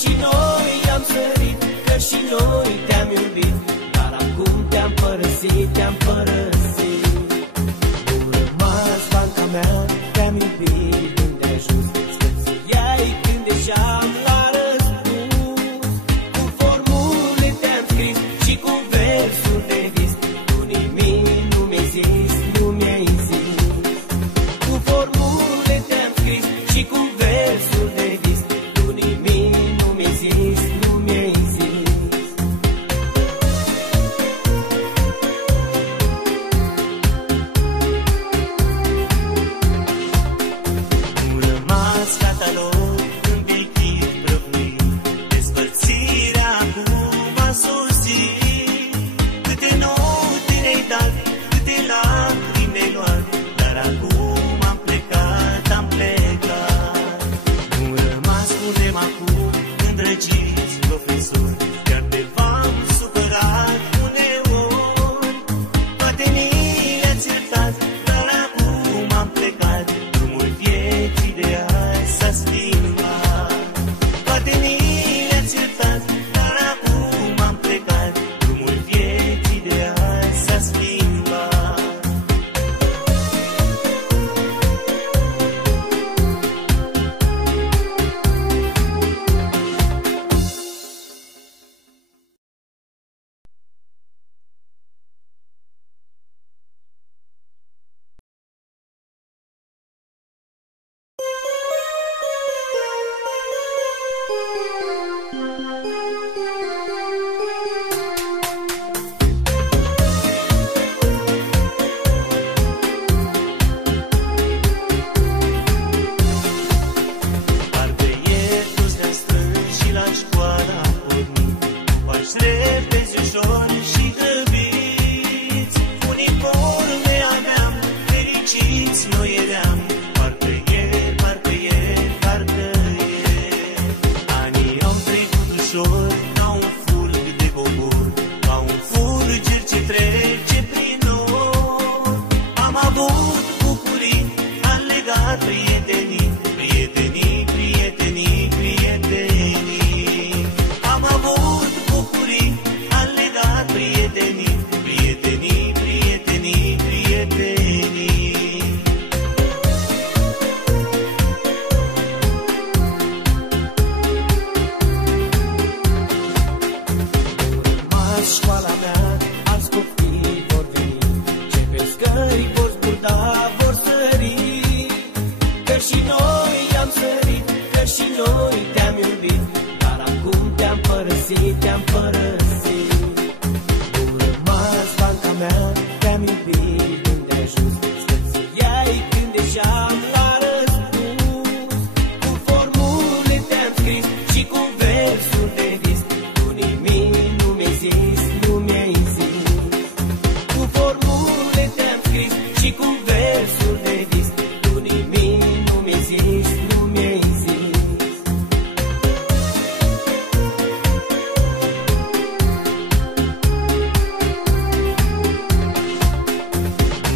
și noi am sărit, că și noi te-am iubit, dar acum te-am părăsit, te-am părăsit. Nu rămas banca mea, te-am iubit unde ajuns, sper să iei când deja-am la răspuns. Cu formule te-am scris și cu versuri de vis, tu nimic nu mi-ai zis, nu mi-ai zis. Cu formule te-am scris și cu versuri de vis, tu nimic nu mi-ai zis, nu mi-ai zis. Nu rămas catalog îmbichit, prăbuit, despărțirea acum a sosit. Câte note ne-ai dat, câte lacrimi ne-ai luat, dar acum am plecat, am plecat. Nu rămas putem acum îndrăgiți profesori, chiar te v-am supărat uneori. Poate ni le-ați iertat, dar acum am plecat, drumul vieții de azi s-a schimbat. Poate ni le-ați iertat, dar acum am plecat, drumul vieții de azi s-a schimbat. Parcă ieri toți ne-am strâns și la școală am pornit, cu pași repezi, ușori și grăbiți. Uniforme aveam, fericiți noi eram, parcă ieri, parcă ieri, parcă ieri. Anii au trecut ușor, ca un fulg de bobor, ca un fulger ce trece prin nor. Am avut bucurii, am legat prietenii, prietenii, prietenii, prietenii. Am avut bucurii, am legat prietenii, prietenii, prietenii, prietenii. Urmați școala mea, alți copii vor veni, ce pe scări vor zburda, vor sări. Că și noi am sărit, că și noi te-am iubit, dar acum te-am părăsit, te-am părăsit. Nu rămas banca mea, te-am iubit unde ajuns, sper să iei când deja-am la răspuns. Cu formule te-am scris și cu versuri de vis, tu nimic nu mi-ai zis, nu mi-ai zis. Cu formule te-am scris și cu versuri de vis, tu nimic nu mi-ai zis, nu mi-ai zis.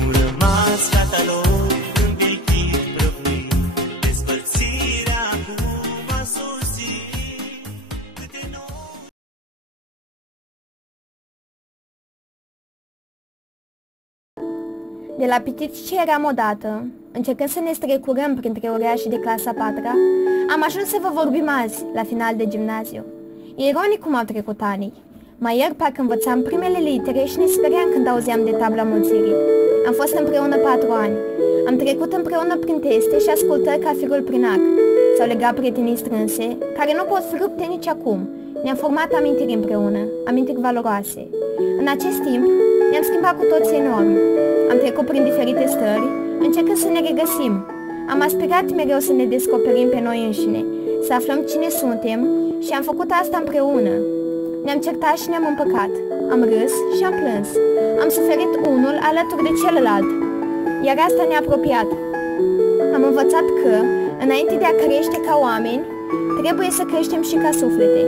Nu rămas catalog îmbichit, prăbuit, despărțirea acum a sosit. Câte noi. De la pitiți ce eram odată, încercând să ne strecurăm printre uriașii de clasa 4-a, am ajuns să vă vorbim azi, la final de gimnaziu. E ironic cum au trecut anii. Mai ieri parcă învățam primele litere și ne speriam când auzeam de tabla mulțirii. Am fost împreună 4 ani. Am trecut împreună prin teste și ascultări ca firul prin ac. S-au legat prietenii strânse, care nu pot fi rupte nici acum. Ne-am format amintiri împreună, amintiri valoroase. În acest timp, ne-am schimbat cu toții enorm. Am trecut prin diferite stări, încercând să ne regăsim. Am aspirat mereu să ne descoperim pe noi înșine, să aflăm cine suntem și am făcut asta împreună. Ne-am certat și ne-am împăcat. Am râs și am plâns. Am suferit unul alături de celălalt. Iar asta ne-a apropiat. Am învățat că, înainte de a crește ca oameni, trebuie să creștem și ca suflete.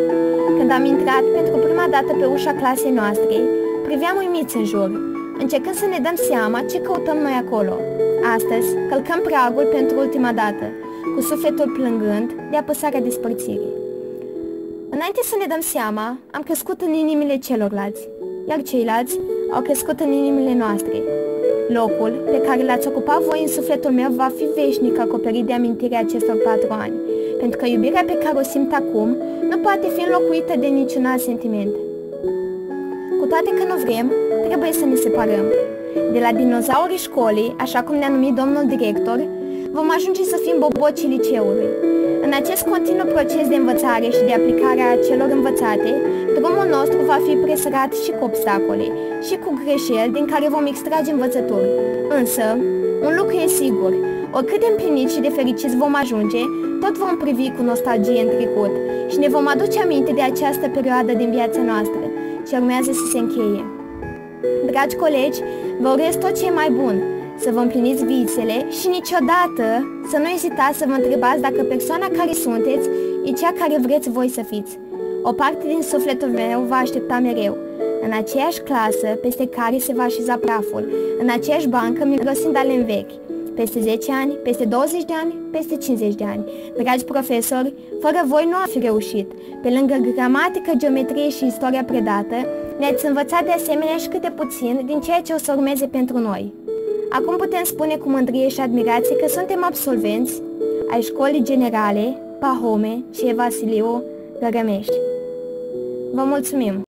Când am intrat pentru prima dată pe ușa clasei noastre, priveam uimiți în jur, încercând să ne dăm seama ce căutăm noi acolo. Astăzi, călcăm pragul pentru ultima dată, cu sufletul plângând de apăsarea despărțirii. Înainte să ne dăm seama, am crescut în inimile celorlalți, iar ceilalți au crescut în inimile noastre. Locul pe care l-ați ocupat voi în sufletul meu va fi veșnic acoperit de amintirea acestor 4 ani, pentru că iubirea pe care o simt acum nu poate fi înlocuită de niciun alt sentiment. Cu toate că nu vrem, trebuie să ne separăm. De la dinozaurii școlii, așa cum ne-a numit domnul director, vom ajunge să fim bobocii liceului. În acest continuu proces de învățare și de aplicare a celor învățate, drumul nostru va fi presărat și cu obstacole, și cu greșeli din care vom extrage învățături. Însă, un lucru e sigur, oricât de împliniți și de fericiți vom ajunge, tot vom privi cu nostalgie în trecut și ne vom aduce aminte de această perioadă din viața noastră, ce urmează să se încheie. Dragi colegi, vă urez tot ce e mai bun, să vă împliniți visele și niciodată să nu ezitați să vă întrebați dacă persoana care sunteți e cea care vreți voi să fiți. O parte din sufletul meu vă aștepta mereu, în aceeași clasă peste care se va așeza praful, în aceeași bancă mirosind a lemn vechi, peste 10 ani, peste 20 de ani, peste 50 de ani. Dragi profesori, fără voi nu ar fi reușit. Pe lângă gramatică, geometrie și istoria predată, ne-ați învățat de asemenea și câte puțin din ceea ce o să urmeze pentru noi. Acum putem spune cu mândrie și admirație că suntem absolvenți ai Școlii Generale Pahome C. Vasiliu Gărămești. Vă mulțumim!